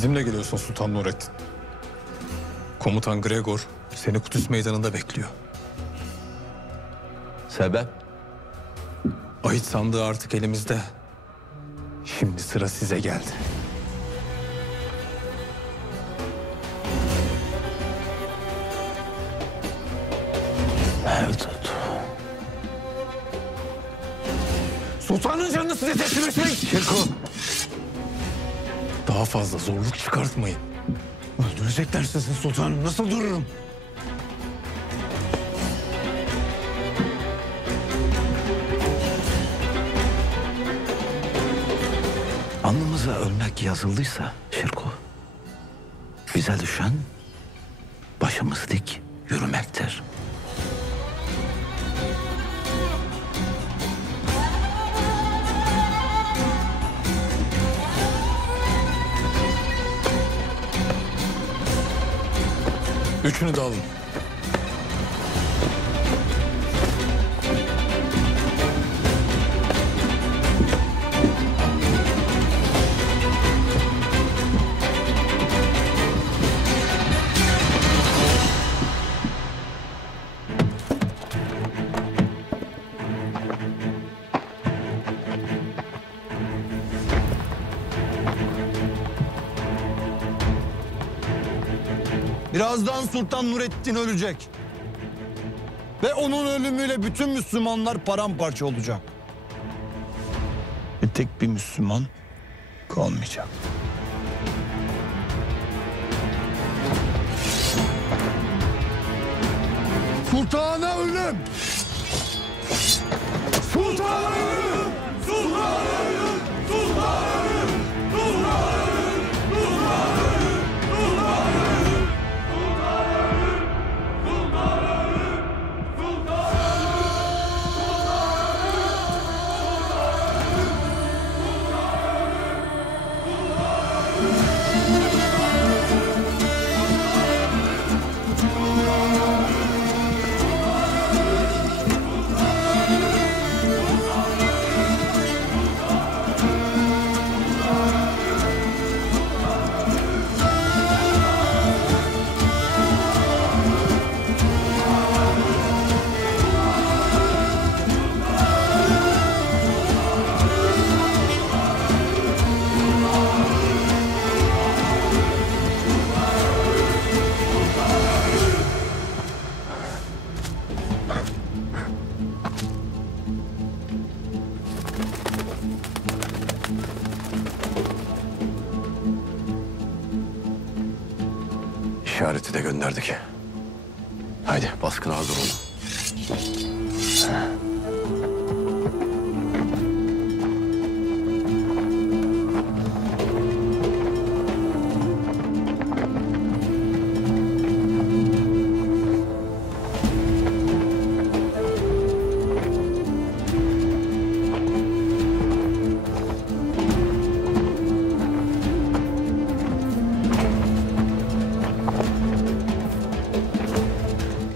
Bizimle geliyorsun Sultan Nurettin. Komutan Gregor seni Kudüs meydanında bekliyor. Sebep? Ahit sandığı artık elimizde. Şimdi sıra size geldi. Evet. Sultanın canını size teslim etmek. Şirko. Daha fazla zorluk çıkartmayın. Öldürecekler sizi sultanım. Nasıl dururum? Alnımıza ölmek yazıldıysa Şirko, bize düşen başımız dik yürümektir. Üçünü de alın. Birazdan Sultan Nurettin ölecek. Ve onun ölümüyle bütün Müslümanlar paramparça olacak. Ve tek bir Müslüman kalmayacak. Sultana ölüm! Sultana ölüm! Sultana ölüm! Sultana ölüm! Sultana ölüm! Sultana ölüm! İşareti de gönderdik. Haydi baskına hazır olun.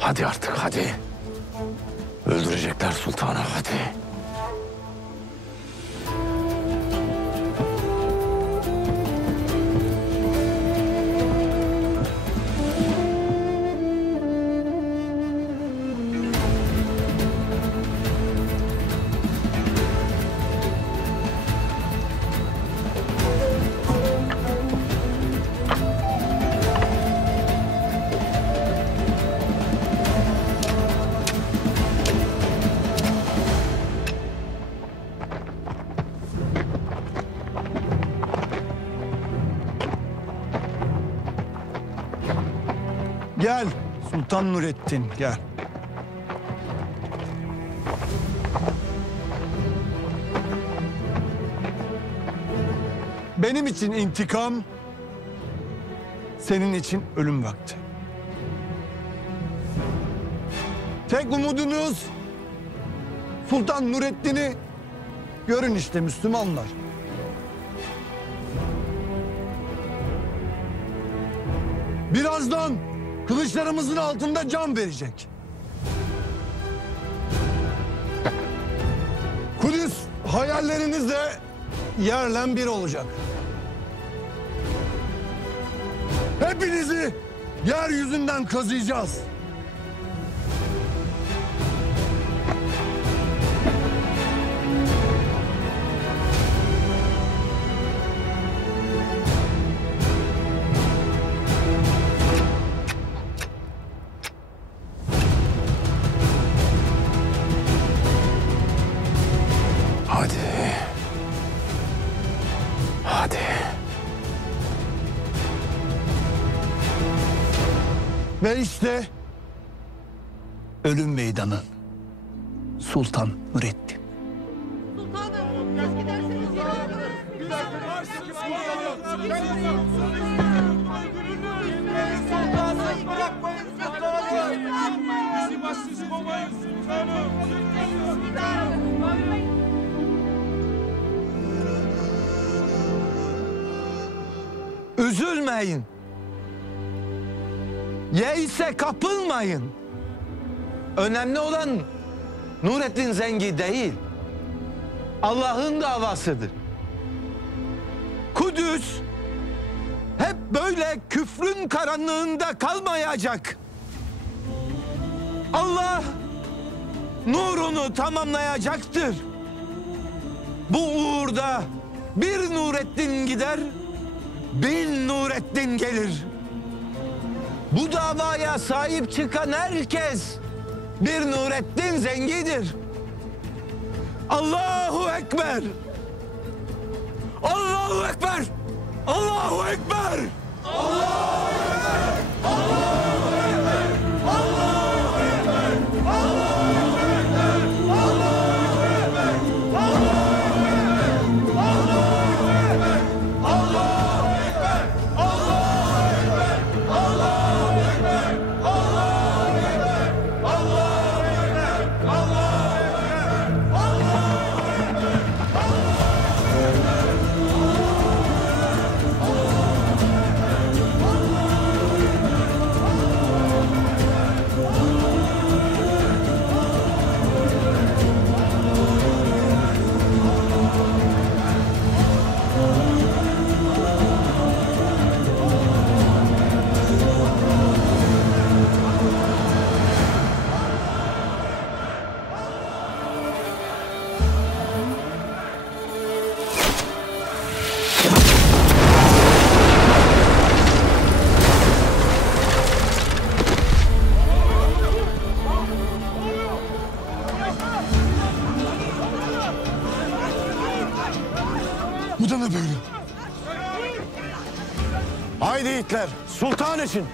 Hadi artık hadi. Öldürecekler sultanı hadi. Gel Sultan Nurettin gel. Benim için intikam, senin için ölüm vakti. Tek umudunuz Sultan Nurettin'i görün işte Müslümanlar. Birazdan kılıçlarımızın altında can verecek. Kudüs hayallerinizle yerle bir olacak. Hepinizi yeryüzünden kazıyacağız. Hadi. Hadi. Ve işte Ölüm meydanı Sultan Nurettin. Sultanım, biraz giderseniz Sultanım bırakmayın sultanım. Bizi başsız komayın sultanım. üzülmeyin. Yeise kapılmayın. Önemli olan Nurettin Zengi değil, Allah'ın davasıdır. Kudüs hep böyle küfrün karanlığında kalmayacak. Allah nurunu tamamlayacaktır. Bu uğurda bir Nurettin gider, 1000 Nurettin gelir. Bu davaya sahip çıkan herkes bir Nurettin Zengi'dir. Allahu Ekber! Allahu Ekber! Allahu Ekber! Bu da ne böyle? Haydi yiğitler, sultan için.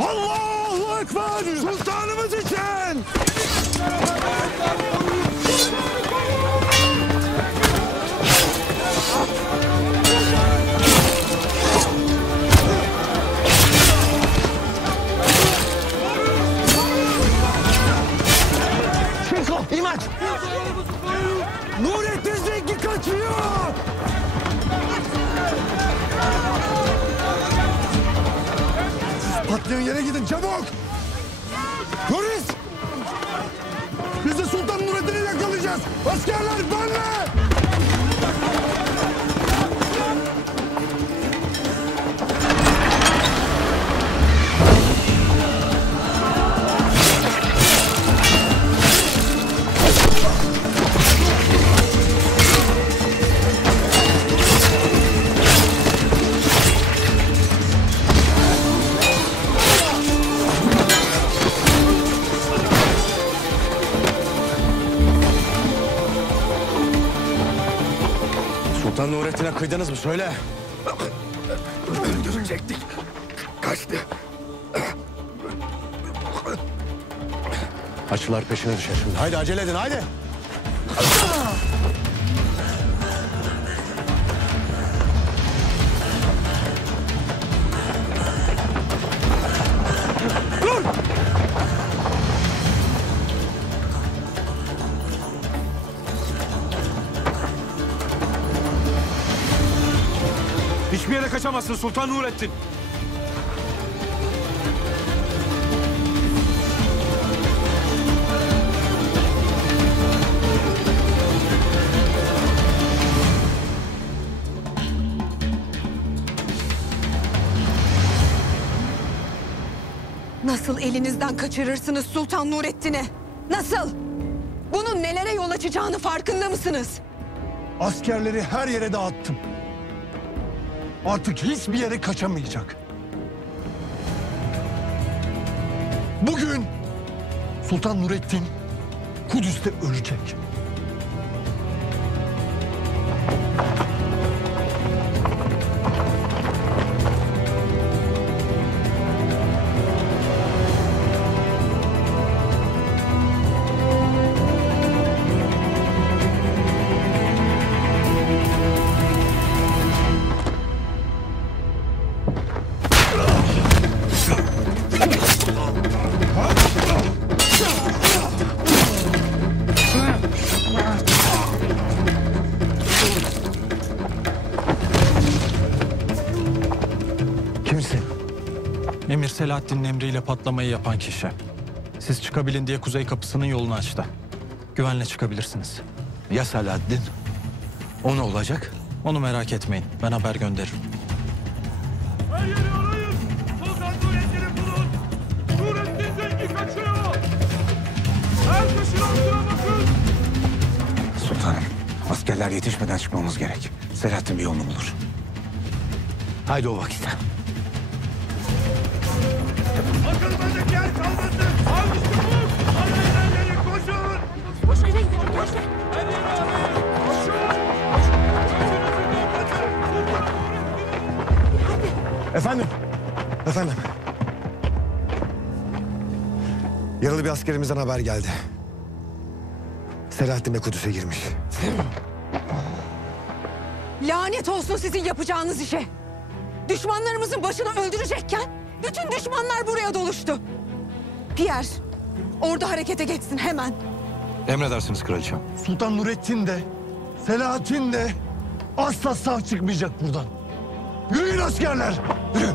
Allahu Ekber! Sultanımız için! Çiko, İmaç! Nurettin Zengi kaçıyor! Patlayan yere gidin çabuk! Polis! Biz de Sultan Nurettin'i yakalayacağız! Askerler benle! Sultan Nurettin'e kıydınız mı? Söyle. Öldürecektik. Kaçtı. Haçlılar peşine düşer şimdi. Haydi acele edin, haydi. Dur! Hiçbir yere kaçamazsın Sultan Nurettin. Nasıl elinizden kaçırırsınız Sultan Nurettin'i? Nasıl? Bunun nelere yol açacağını farkında mısınız? Askerleri her yere dağıttım. Artık hiçbir yere kaçamayacak. Bugün Sultan Nurettin Kudüs'te ölecek. Kimsin? Emir Selahattin'in emriyle patlamayı yapan kişi. Siz çıkabilin diye kuzey kapısının yolunu açtı. Güvenle çıkabilirsiniz. Ya Selahattin? O ne olacak? Onu merak etmeyin. Ben haber gönderirim. Her yeri arayın. Sultan Nurettin'i bulun. Nurettin Zengi kaçıyor. Her taşın altına bakın. Sultanım, askerler yetişmeden çıkmamız gerek. Selahattin bir yolunu bulur. Haydi o vakit. Akılmadık yer kalmasın. Hadi çabuk. Arayın her yeri koşun. Koş eve gidelim koş. Her yeri arayın. Koşun. Gözünüzü kapatın. Sultan Nurettin'i Efendim? Efendim? Yaralı bir askerimizden haber geldi. Selahattin Bey Kudüs'e girmiş. Lanet olsun sizin yapacağınız işe. Düşmanlarımızın başını öldürecekken bütün düşmanlar buraya doluştu. Pierre, orada harekete geçsin hemen. Emredersiniz kraliçem. Sultan Nurettin de, Selahattin de asla sağ çıkmayacak buradan. Yürüyün askerler! Yürü!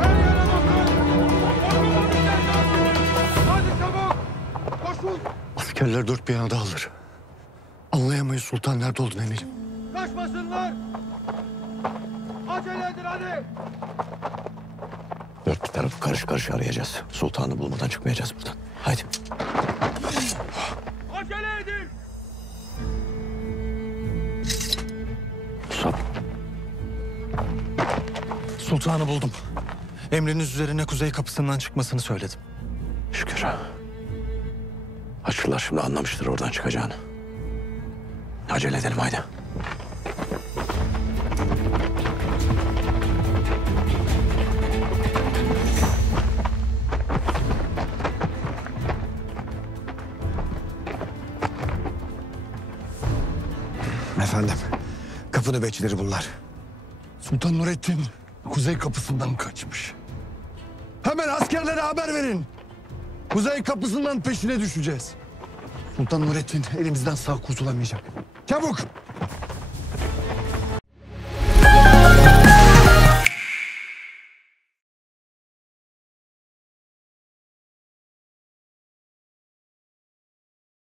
her yere bakın. Akılmadık yer kalmasın. Hadi çabuk. Koşun. Askerler dört bir yana dağılır. Anlayamayız sultan nerede olduğunu eminim. Kaçmasınlar. Acele edin hadi. Dört bir tarafı karış karış arayacağız. Sultanı bulmadan çıkmayacağız buradan. Haydi. Acele edin. Musab. Sultanı buldum. Emriniz üzerine kuzey kapısından çıkmasını söyledim. Şükür. Haçlılar şimdi anlamıştır oradan çıkacağını. Acele edelim haydi. Efendim, kapı nöbetçileri bunlar. Sultan Nurettin kuzey kapısından kaçmış. Hemen askerlere haber verin. Kuzey kapısından peşine düşeceğiz. Sultan Nurettin elimizden sağ kurtulamayacak. Çabuk!